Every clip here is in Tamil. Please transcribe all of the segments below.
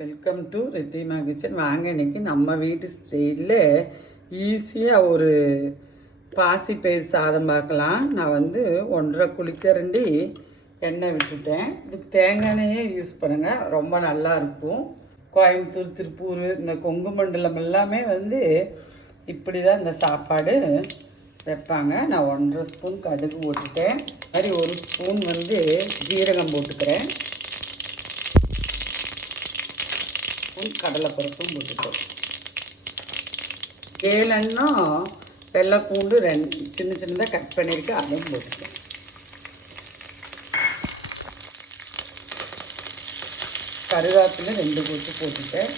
Welcome to Ridhima kitchen. வாங்க, இன்றைக்கி நம்ம வீட்டு ஸ்டைலில் ஈஸியாக ஒரு பாசிப்பயிர் சாதம் பார்க்கலாம். நான் 1.5 குழிக்கரண்டி எண்ணெய் விட்டுட்டேன். இதுக்கு தேங்காய் எண்ணெயே யூஸ் பண்ணுங்கள், ரொம்ப நல்லாயிருக்கும். கோயம்புத்தூர், திருப்பூர், இந்த கொங்கு மண்டலம் எல்லாமே இப்படி தான் இந்த சாப்பாடு வைப்பாங்க. நான் 1.5 ஸ்பூன் கடுகு போட்டுட்டேன். மாதிரி 1 ஸ்பூன் ஜீரகம் போட்டுக்கிறேன். கடலைப்பருப்பும் போட்டுட்டோம். ஏலன்னா வெள்ளை பூண்டு 2 சின்ன சின்னதாக கட் பண்ணியிருக்கேன், அதையும் போட்டுட்டேன். கருவேப்பிலை 2 கொத்து போட்டுட்டேன்.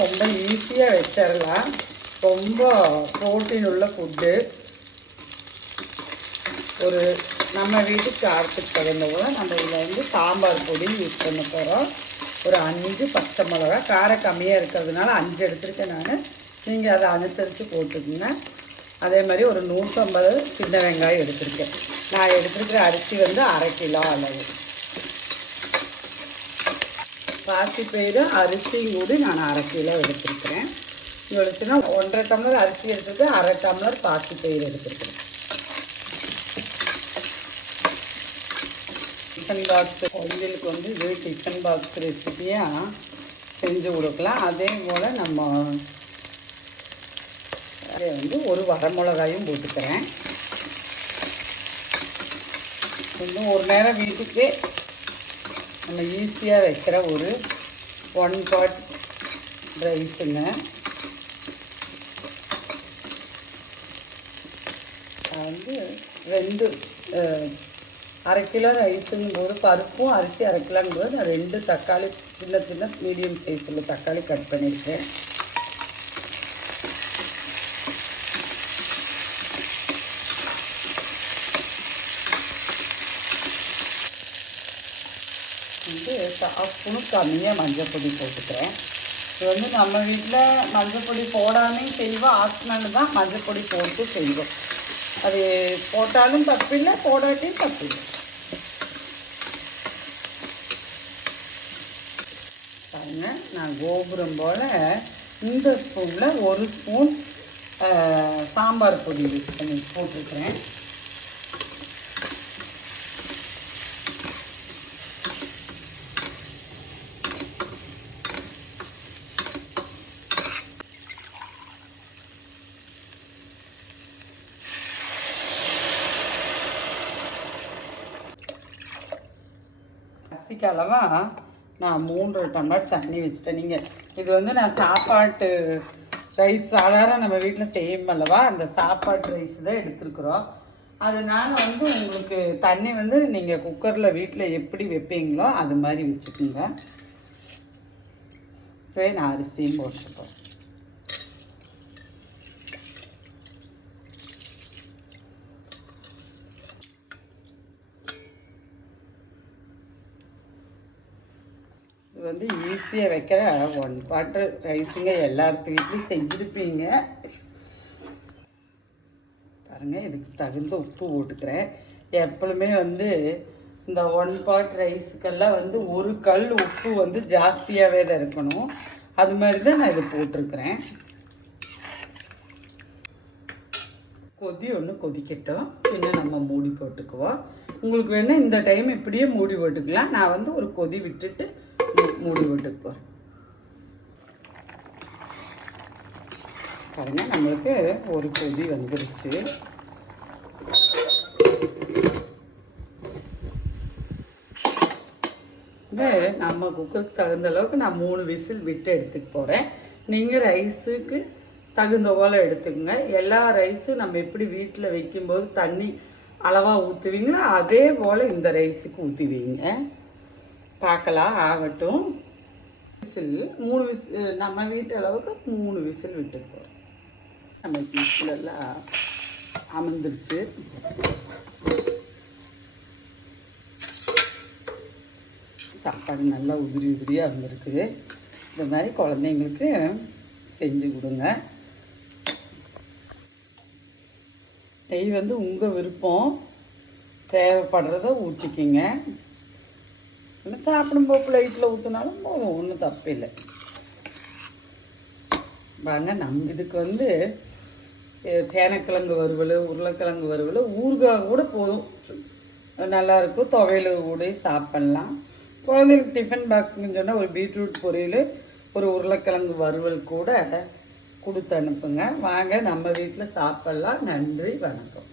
ரொம்ப ஈஸியாக வச்சிடலாம். ரொம்ப ப்ரோட்டீன் உள்ள ஃபுட்டு. ஒரு நம்ம வீட்டு காரத்துக்கு தகுந்த போல நம்ம இதில் சாம்பார் பொடி யூஸ் பண்ண போகிறோம். ஒரு 5 பச்சை மிளகா, காரம் கம்மியாக இருக்கிறதுனால 5 எடுத்துருக்கேன் நான். நீங்கள் அதை அனுசரித்து போட்டுக்கோங்க. அதே மாதிரி ஒரு 150 சின்ன வெங்காயம் எடுத்துருக்கேன். நான் எடுத்துருக்கிற அரிசி 1/2 கிலோ அளவு. பாசிப்பயிறு அரிசியும் கூடி நான் 1/2 கிலோ எடுத்துருக்கிறேன். இவ்வளோச்சுன்னா 1.5 டம்ளர் அரிசி எடுத்துருக்கேன், 1/2 டம்ளர் பாசிப்பயிறு எடுத்துருக்கிறேன். டிஃபன் பாக்ஸ் குழந்தைகளுக்கு இது டிஃபன் பாக்ஸ் ரெசிப்பியாக செஞ்சு கொடுக்கலாம். அதே போல் நம்ம அதை ஒரு வரமிளகாயும் போட்டுக்கிறேன். ஒரு நேரம் வீட்டுக்கு நம்ம ஈஸியாக வைக்கிற ஒரு 1 பாட் ரைஸுங்க. ரெண்டு 1/2 கிலோ ரைஸுங்கும் போது பருப்பும் அரிசி 1/2 கிலோங்கும் போது நான் 2 தக்காளி சின்ன சின்ன மீடியம் சைஸில் தக்காளி கட் பண்ணியிருக்கேன். ஸ்பூனு கம்மியாக மஞ்சள் பொடி போட்டுக்கிறேன். இது நம்ம வீட்டில் மஞ்சள் பொடி போடாமையும் செய்வோம், ஆப்ஷனல் தான். மஞ்சள் பொடி போட்டு செய்வோம். அது போட்டாலும் தப்பில்லை, போடாட்டியும் தப்பில்லை. பாருங்க, நான் கோபுரம் போல் இந்த ஸ்பூனில் 1 ஸ்பூன் சாம்பார் பொடி யூஸ் பண்ணி போட்டுக்கிறேன். அரிசிக்கு அளவாக நான் 3 டம்ளர் தண்ணி வச்சுட்டேன். நீங்கள் இது நான் சாப்பாட்டு ரைஸ் சாதாரண நம்ம வீட்டில் செய்யும் அல்லவா, அந்த சாப்பாட்டு ரைஸ் தான் எடுத்துருக்குறோம். அதனால் உங்களுக்கு தண்ணி நீங்கள் குக்கரில் வீட்டில் எப்படி வைப்பீங்களோ அது மாதிரி வச்சுக்கோங்க. இப்போ நான் அரிசியும் போட்டுப்போம். இது ஈஸியாக வைக்கிற 1 பாட் ரைஸுங்க. எல்லாத்து வீட்லேயும் செஞ்சுருப்பீங்க. பாருங்கள், இதுக்கு தகுந்த உப்பு போட்டுக்கிறேன். எப்பவுமே இந்த 1 பாட் ரைஸுக்கெல்லாம் 1 கல் உப்பு ஜாஸ்தியாகவே தான் இருக்கணும். அது மாதிரி தான் நான் இது போட்டிருக்கிறேன். கொதிக்கட்டும், இன்னும் நம்ம மூடி போட்டுக்குவோம். உங்களுக்கு வேணால் இந்த டைம் இப்படியே மூடி போட்டுக்கலாம். நான் ஒரு கொதி விட்டுட்டு மூடி போட்டுக்குவோம். பாருங்க, நம்மளுக்கு ஒரு கொதி வந்துருச்சு. நம்ம குக்கருக்கு தகுந்த அளவுக்கு நான் 3 விசில் விட்டு எடுத்துக்க போகிறேன். நீங்கள் ரைஸுக்கு தகுந்த போல் எடுத்துக்கோங்க. எல்லா ரைஸும் நம்ம எப்படி வீட்டில் வைக்கும்போது தண்ணி அளவாக ஊற்றுவீங்களோ அதே போல் இந்த ரைஸுக்கு ஊற்றி வைங்க. பார்க்கலாம், ஆகட்டும். விசில் 3 விசில் நம்ம வீட்டு அளவுக்கு 3 விசில் விட்டுப்போம். நம்ம விசிலெல்லாம் அமர்ந்துருச்சு. சாப்பாடு நல்லா உதிரியாக இருந்திருக்குது. இந்த மாதிரி குழந்தைங்களுக்கு செஞ்சு கொடுங்க. நெய் உங்கள் விருப்பம், தேவைப்படுறத ஊற்றிக்கிங்க. சாப்பிடும்போது பிளேட்டில் ஊற்றினாலும் போதும், ஒன்றும் தப்பு இல்லை. வாங்க நம்ம இதுக்கு வந்து சேனக்கிழங்கு வறுவல், உருளைக்கிழங்கு வறுவல், ஊறுகாய் கூட போதும், நல்லாயிருக்கும். துவையல் கூட சாப்பிட்லாம். குழந்தைங்களுக்கு டிஃபன் பாக்ஸுன்னு சொன்னால் ஒரு பீட்ரூட் பொரியல், ஒரு உருளைக்கிழங்கு வறுவல் கூட கொடுத்து அனுப்புங்க. வாங்க நம்ம வீட்டில் சாப்பிட்லாம். நன்றி, வணக்கம்.